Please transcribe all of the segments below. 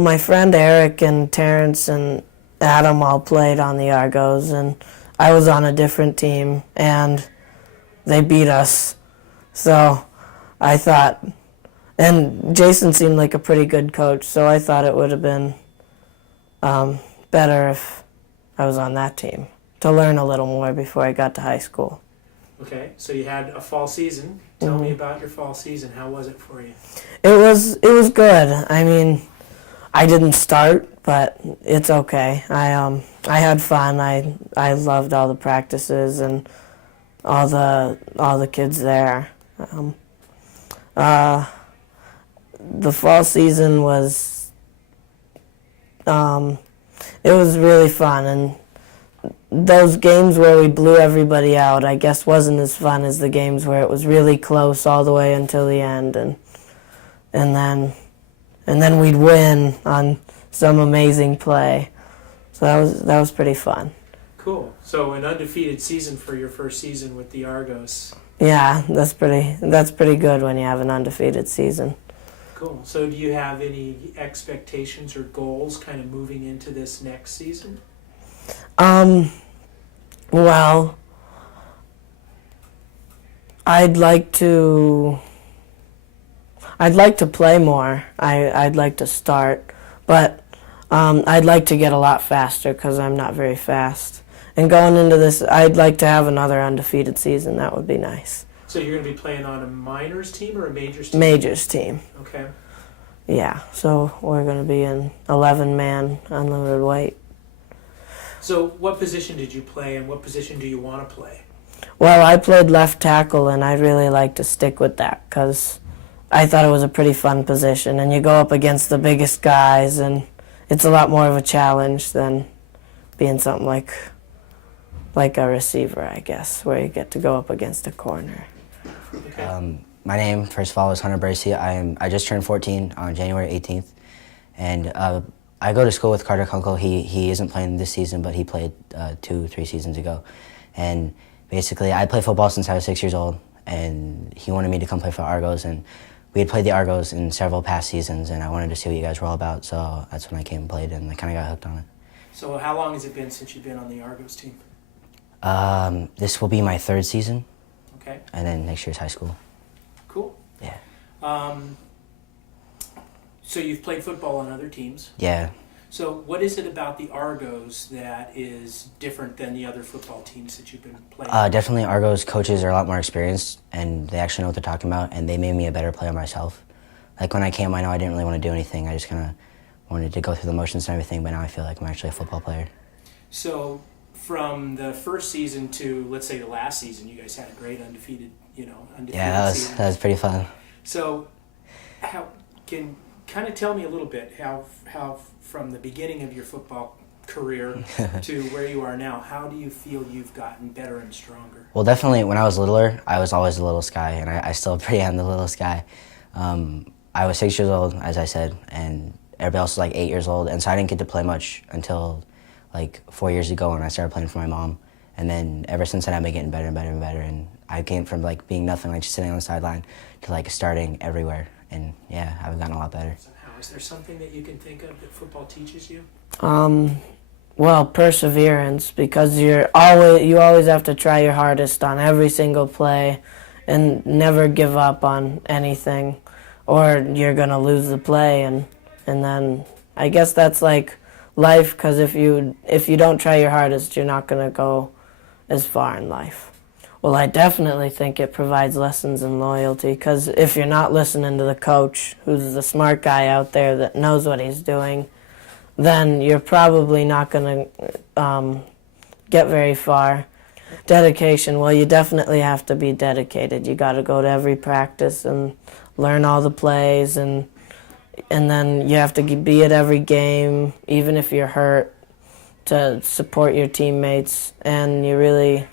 my friend Eric and Terrence and Adam all played on the Argos, and I was on a different team, and they beat us. So I thought, and Jason seemed like a pretty good coach, so I thought it would have been better if I was on that team to learn a little more before I got to high school. Okay, so you had a fall season. Tell me about your fall season. How was it for you? It was good. I mean, I didn't start, but it's okay. I had fun. I loved all the practices and all the kids there. The fall season was it was really fun, and those games where we blew everybody out, I guess, wasn't as fun as the games where it was really close all the way until the end, and then we'd win on some amazing play. So that was pretty fun. Cool. So an undefeated season for your first season with the Argos. Yeah, that's pretty good when you have an undefeated season. Cool. So do you have any expectations or goals kind of moving into this next season? Well, I'd like to play more. I'd like to start, but I'd like to get a lot faster because I'm not very fast. And going into this, I'd like to have another undefeated season. That would be nice. So you're going to be playing on a minors team or a majors team? Majors team. Okay. Yeah, so we're going to be in 11-man unlimited weight. So what position did you play, and what position do you want to play? Well, I played left tackle, and I'd really like to stick with that because I thought it was a pretty fun position. And you go up against the biggest guys, and it's a lot more of a challenge than being something like a receiver, I guess, where you get to go up against a corner. Okay. My name, first of all, is Hunter Bracey. I just turned 14 on January 18th, and I go to school with Carter Kunkel. He isn't playing this season, but he played 2-3 seasons ago. And basically, I played football since I was 6 years old, and he wanted me to come play for Argos. And we had played the Argos in several past seasons, and I wanted to see what you guys were all about. So that's when I came and played, and I kind of got hooked on it. So how long has it been since you've been on the Argos team? This will be my 3rd season. Okay. And then next year's high school. Cool. Yeah. So you've played football on other teams. Yeah. So what is it about the Argos that is different than the other football teams that you've been playing? Definitely Argos coaches are a lot more experienced, and they actually know what they're talking about, and they made me a better player myself. Like when I came, I know I didn't really want to do anything. I just kind of wanted to go through the motions and everything, but now I feel like I'm actually a football player. So from the first season to, let's say, the last season, you guys had a great undefeated Yeah, season. that was pretty fun. So how can kind of tell me a little bit how from the beginning of your football career to where you are now, how do you feel you've gotten better and stronger? Well, definitely when I was littler, I was always the littlest guy, and I still pretty am the littlest guy. I was 6 years old, as I said, and everybody else was like 8 years old, and so I didn't get to play much until like 4 years ago when I started playing for my mom. And then ever since then, I've been getting better and better and better, and I came from like being nothing, like just sitting on the sideline, to like starting everywhere, and yeah, I've gotten a lot better. Is there something that you can think of that football teaches you? Well, perseverance, because you always have to try your hardest on every single play and never give up on anything, or you're going to lose the play. And then I guess that's like life, because if you don't try your hardest, you're not going to go as far in life. Well, I definitely think it provides lessons in loyalty, because if you're not listening to the coach, who's the smart guy out there that knows what he's doing, then you're probably not going to get very far. Dedication, well, you definitely have to be dedicated. You got to go to every practice and learn all the plays, and then you have to be at every game, even if you're hurt, to support your teammates, and you really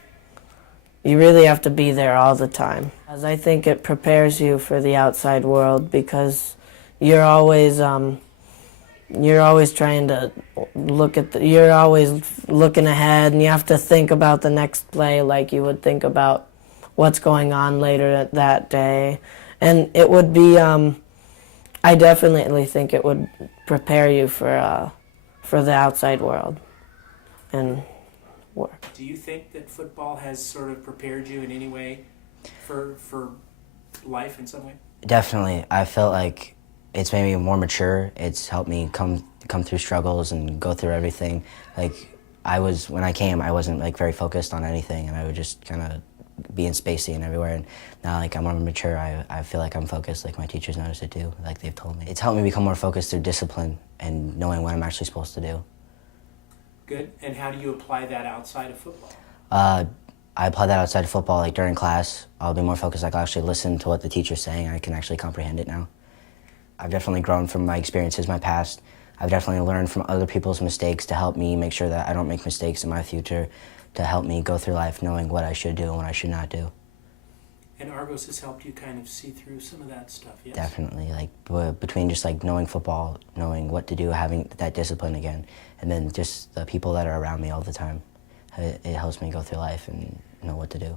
have to be there all the time. As I think it prepares you for the outside world, because you're always trying to you're always looking ahead, and you have to think about the next play like you would think about what's going on later that day. And it would be, I definitely think it would prepare you for the outside world and work. Do you think that football has sort of prepared you in any way for life in some way? Definitely. I felt like it's made me more mature. It's helped me come through struggles and go through everything. Like when I came, I wasn't like very focused on anything, and I would just kind of be in spacey and everywhere. And now, like, I'm more mature. I feel like I'm focused. Like, my teachers notice it too. Like, they've told me. It's helped me become more focused through discipline and knowing what I'm actually supposed to do. Good. And how do you apply that outside of football? I apply that outside of football. Like, during class, I'll be more focused. Like, I'll actually listen to what the teacher's saying. I can actually comprehend it now. I've definitely grown from my experiences, my past. I've definitely learned from other people's mistakes to help me make sure that I don't make mistakes in my future, to help me go through life knowing what I should do and what I should not do. And Argos has helped you kind of see through some of that stuff, yes? Definitely. Like, between just like knowing football, knowing what to do, having that discipline again, and then just the people that are around me all the time, it helps me go through life and know what to do.